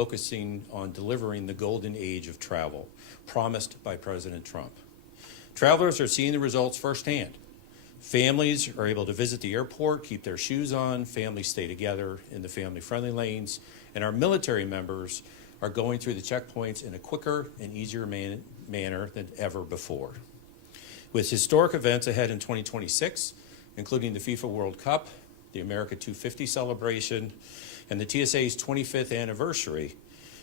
focusing on delivering the golden age of travel promised by President Trump. Travelers are seeing the results firsthand. Families are able to visit the airport, keep their shoes on, families stay together in the family-friendly lanes, and our military members are going through the checkpoints in a quicker and easier manner than ever before. With historic events ahead in 2026, including the FIFA World Cup, the America 250 celebration, and the TSA's 25th anniversary,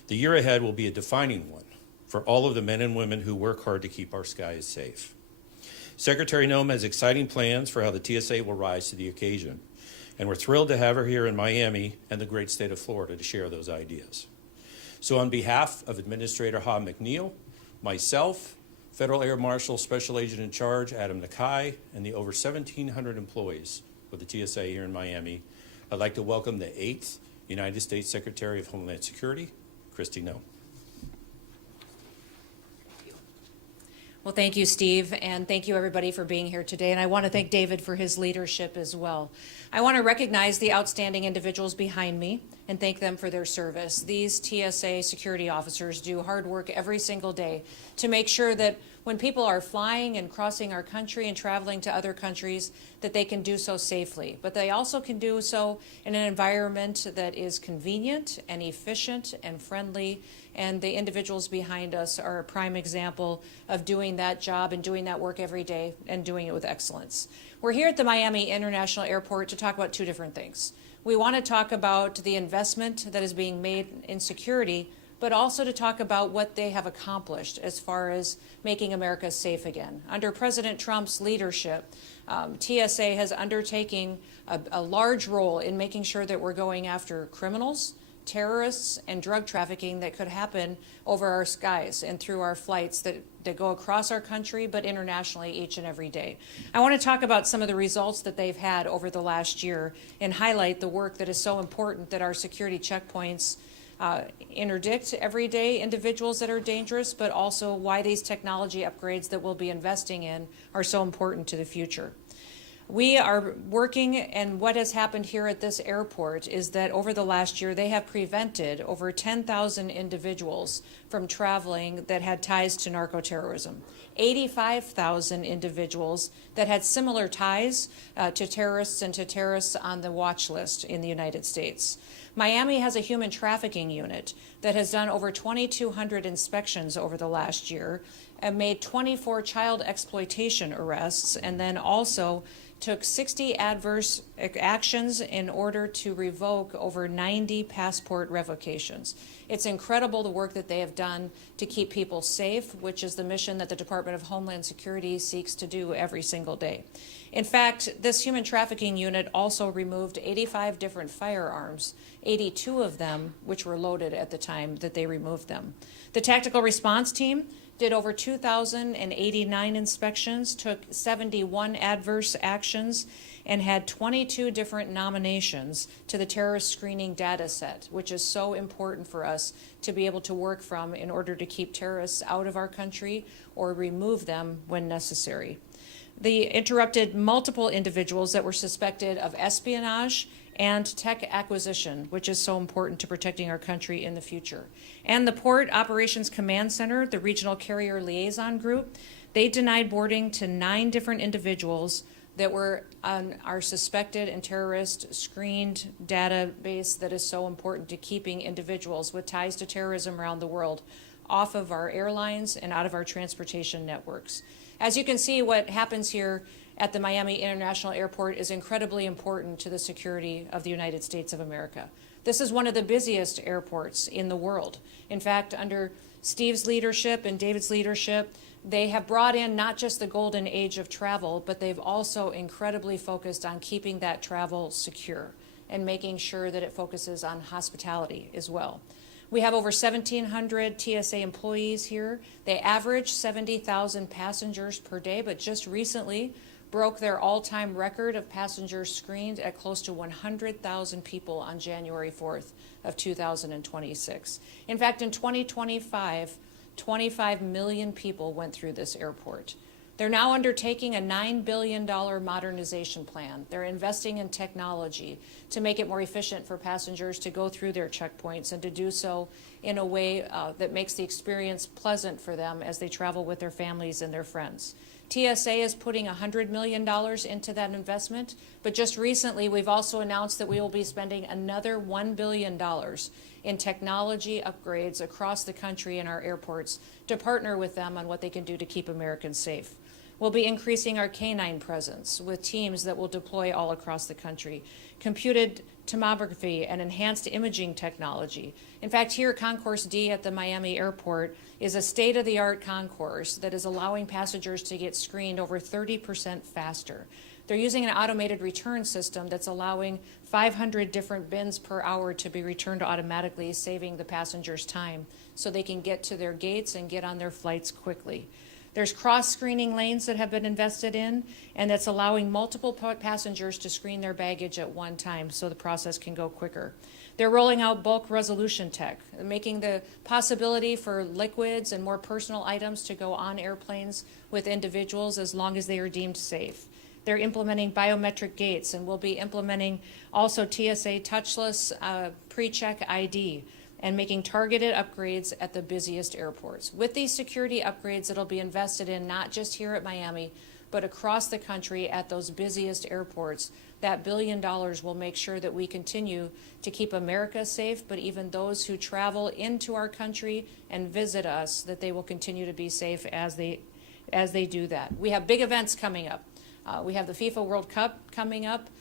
the year ahead will be a defining one for all of the men and women who work hard to keep our skies safe. Secretary Noem has exciting plans for how the TSA will rise to the occasion, and we're thrilled to have her here in Miami and the great state of Florida to share those ideas. So on behalf of Administrator Ha McNeil, myself, Federal Air Marshal Special Agent in Charge Adam Nakai, and the over 1,700 employees of the TSA here in Miami, I'd like to welcome the 8th United States Secretary of Homeland Security, Kristi Noem. Well, thank you, Steve, and thank you, everybody, for being here today. And I want to thank David for his leadership as well. I want to recognize the outstanding individuals behind me and thank them for their service. These TSA security officers do hard work every single day to make sure that when people are flying and crossing our country and traveling to other countries, that they can do so safely. But they also can do so in an environment that is convenient and efficient and friendly. And the individuals behind us are a prime example of doing that job and doing that work every day and doing it with excellence. We're here at the Miami International Airport to talk about two different things. We want to talk about the investment that is being made in security, but also to talk about what they have accomplished as far as making America safe again. Under President Trump's leadership, TSA has undertaken a large role in making sure that we're going after criminals, terrorists, and drug trafficking that could happen over our skies and through our flights that go across our country, but internationally each and every day. I want to talk about some of the results that they've had over the last year and highlight the work that is so important that our security checkpoints interdict everyday individuals that are dangerous, but also why these technology upgrades that we'll be investing in are so important to the future. We are working, and what has happened here at this airport is that over the last year, they have prevented over 10,000 individuals from traveling that had ties to narco-terrorism. 85,000 individuals that had similar ties to terrorists and to terrorists on the watch list in the United States. Miami has a human trafficking unit that has done over 2,200 inspections over the last year and made 24 child exploitation arrests, and then also took 60 adverse actions in order to revoke over 90 passport revocations. It's incredible the work that they have done to keep people safe, which is the mission that the Department of Homeland Security seeks to do every single day. In fact, this human trafficking unit also removed 85 different firearms, 82 of them which were loaded at the time that they removed them. The tactical response team did over 2,089 inspections, took 71 adverse actions, and had 22 different nominations to the terrorist screening data set, which is so important for us to be able to work from in order to keep terrorists out of our country or remove them when necessary. They interrupted multiple individuals that were suspected of espionage and tech acquisition, which is so important to protecting our country in the future. And the Port Operations Command Center, the Regional Carrier Liaison Group, they denied boarding to 9 different individuals that were on our suspected and terrorist screened database that is so important to keeping individuals with ties to terrorism around the world off of our airlines and out of our transportation networks. As you can see, what happens here at the Miami International Airport is incredibly important to the security of the United States of America. This is one of the busiest airports in the world. In fact, under Steve's leadership and David's leadership, they have brought in not just the golden age of travel, but they've also incredibly focused on keeping that travel secure and making sure that it focuses on hospitality as well. We have over 1,700 TSA employees here. They average 70,000 passengers per day, but just recently broke their all-time record of passengers screened at close to 100,000 people on January 4th of 2026. In fact, in 2025, 25 million people went through this airport. They're now undertaking a $9 billion modernization plan. They're investing in technology to make it more efficient for passengers to go through their checkpoints and to do so in a way that makes the experience pleasant for them as they travel with their families and their friends. TSA is putting $100 million into that investment, but just recently we've also announced that we will be spending another $1 billion in technology upgrades across the country in our airports to partner with them on what they can do to keep Americans safe. We'll be increasing our canine presence with teams that will deploy all across the country, computed tomography and enhanced imaging technology. In fact, here at Concourse D at the Miami airport is a state-of-the-art concourse that is allowing passengers to get screened over 30% faster. They're using an automated return system that's allowing 500 different bins per hour to be returned automatically, saving the passengers time so they can get to their gates and get on their flights quickly. There's cross-screening lanes that have been invested in, and that's allowing multiple passengers to screen their baggage at one time so the process can go quicker. They're rolling out bulk resolution tech, making the possibility for liquids and more personal items to go on airplanes with individuals as long as they are deemed safe. They're implementing biometric gates, and will be implementing also TSA touchless pre-check ID, and making targeted upgrades at the busiest airports. With these security upgrades, it'll be invested in not just here at Miami, but across the country at those busiest airports. That $1 billion will make sure that we continue to keep America safe, but even those who travel into our country and visit us, that they will continue to be safe as they do that. We have big events coming up. We have the FIFA World Cup coming up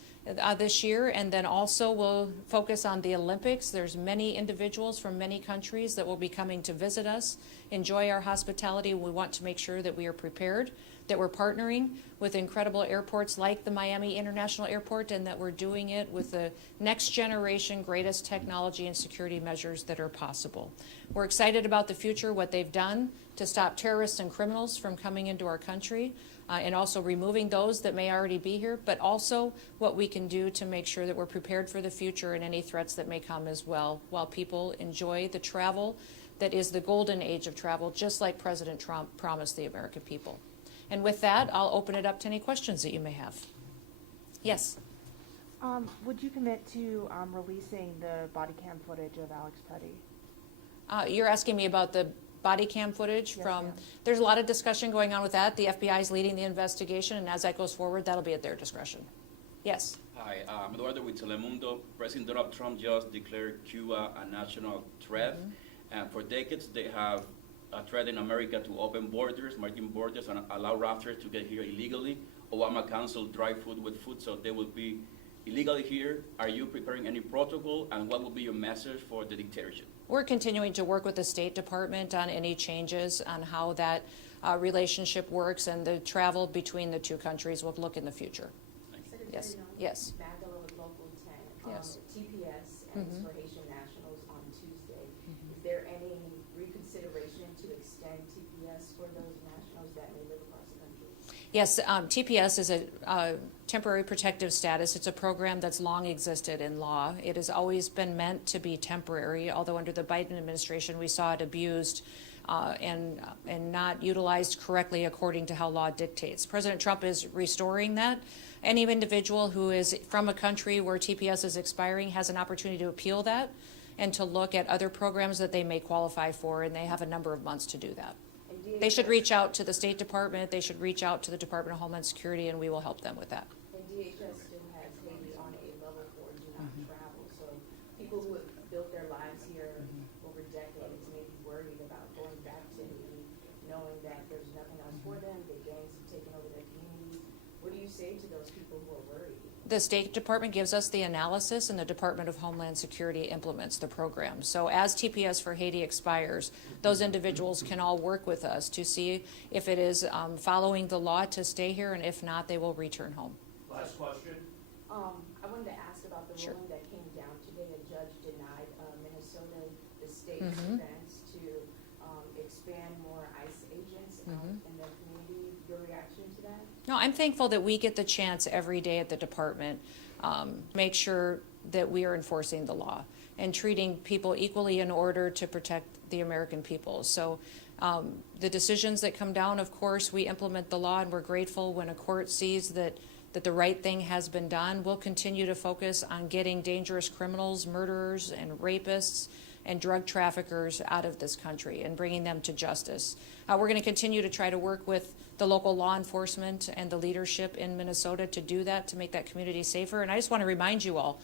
this year, and then also we'll focus on the Olympics. There's many individuals from many countries that will be coming to visit us, enjoy our hospitality. We want to make sure that we are prepared, that we're partnering with incredible airports like the Miami International Airport, and that we're doing it with the next generation greatest technology and security measures that are possible. We're excited about the future, what they've done to stop terrorists and criminals from coming into our country, and also removing those that may already be here, but also what we can do to make sure that we're prepared for the future and any threats that may come as well, while people enjoy the travel that is the golden age of travel, just like President Trump promised the American people. And with that, I'll open it up to any questions that you may have. Yes? Would you commit to releasing the body cam footage of Alex Petty? You're asking me about the body cam footage from, ma'am. There's a lot of discussion going on with that. The FBI is leading the investigation, and as that goes forward, that'll be at their discretion. Yes? Hi, I'm Eduardo with Telemundo. President Donald Trump just declared Cuba a national threat. And for decades, they have threatened America to open borders, maritime borders, and allow rafters to get here illegally. Obama canceled dry food with food, so they will be illegally here. Are you preparing any protocol, and what will be your message for the dictatorship? We're continuing to work with the State Department on any changes on how that relationship works, and the travel between the two countries will look in the future. Secretary Yes. Noem, Yes. Magdala with Local 10. Yes. TPS and it's for Haitian nationals on Tuesday. Is there any reconsideration to extend TPS for those nationals that may live across the country? Yes, TPS is a temporary protective status. It's a program that's long existed in law. It has always been meant to be temporary, although under the Biden administration we saw it abused and not utilized correctly according to how law dictates. President Trump is restoring that. Any individual who is from a country where TPS is expiring has an opportunity to appeal that and to look at other programs that they may qualify for, and they have a number of months to do that. They should reach out to the State Department, they should reach out to the Department of Homeland Security, and we will help them with that. And DHS still has Haiti on a level 4 do not travel. So people who have built their lives here over decades may be worried about going back to Haiti, knowing that there's nothing else for them, the gangs have taken over their communities. What do you say to those people who are worried? The State Department gives us the analysis, and the Department of Homeland Security implements the program. So as TPS for Haiti expires, those individuals can all work with us to see if it is following the law to stay here, and if not, they will return home. Last question. I wanted to ask about the Sure. ruling that came down today. A judge denied Minnesota, the state's defense to expand more ICE agents in the community. Your reaction to that? No, I'm thankful that we get the chance every day at the department to make sure that we are enforcing the law. and treating people equally in order to protect the American people. So the decisions that come down, of course, we implement the law, and we're grateful when a court sees that the right thing has been done. We'll continue to focus on getting dangerous criminals, murderers, and rapists, and drug traffickers out of this country and bringing them to justice. We're going to continue to try to work with the local law enforcement and the leadership in Minnesota to do that, to make that community safer. And I just want to remind you all,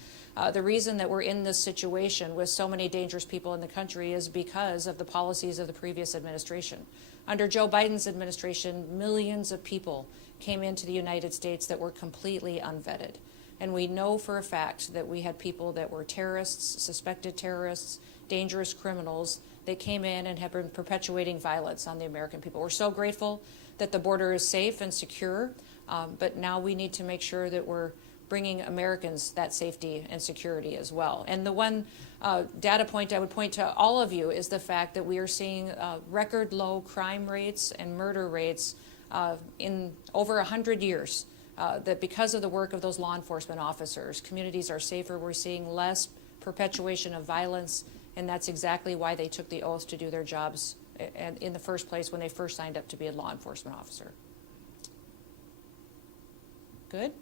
the reason that we're in this situation with so many dangerous people in the country is because of the policies of the previous administration. Under Joe Biden's administration, millions of people came into the United States that were completely unvetted. And we know for a fact that we had people that were terrorists, suspected terrorists, dangerous criminals that came in and have been perpetuating violence on the American people. We're so grateful that the border is safe and secure, but now we need to make sure that we're bringing Americans that safety and security as well. And the one data point I would point to all of you is the fact that we are seeing record low crime rates and murder rates in over 100 years. That because of the work of those law enforcement officers, communities are safer. We're seeing less perpetuation of violence, and that's exactly why they took the oath to do their jobs in the first place when they first signed up to be a law enforcement officer. Good?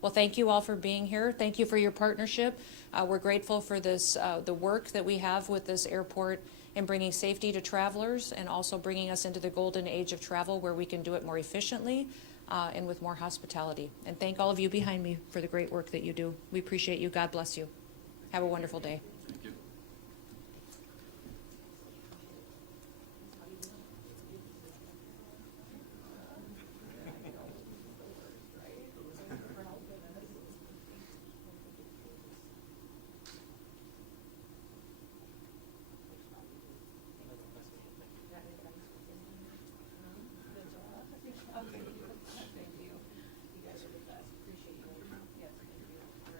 Well, thank you all for being here. Thank you for your partnership. We're grateful for this, the work that we have with this airport in bringing safety to travelers and also bringing us into the golden age of travel where we can do it more efficiently and with more hospitality. And thank all of you behind me for the great work that you do. We appreciate you. God bless you. Have a wonderful day.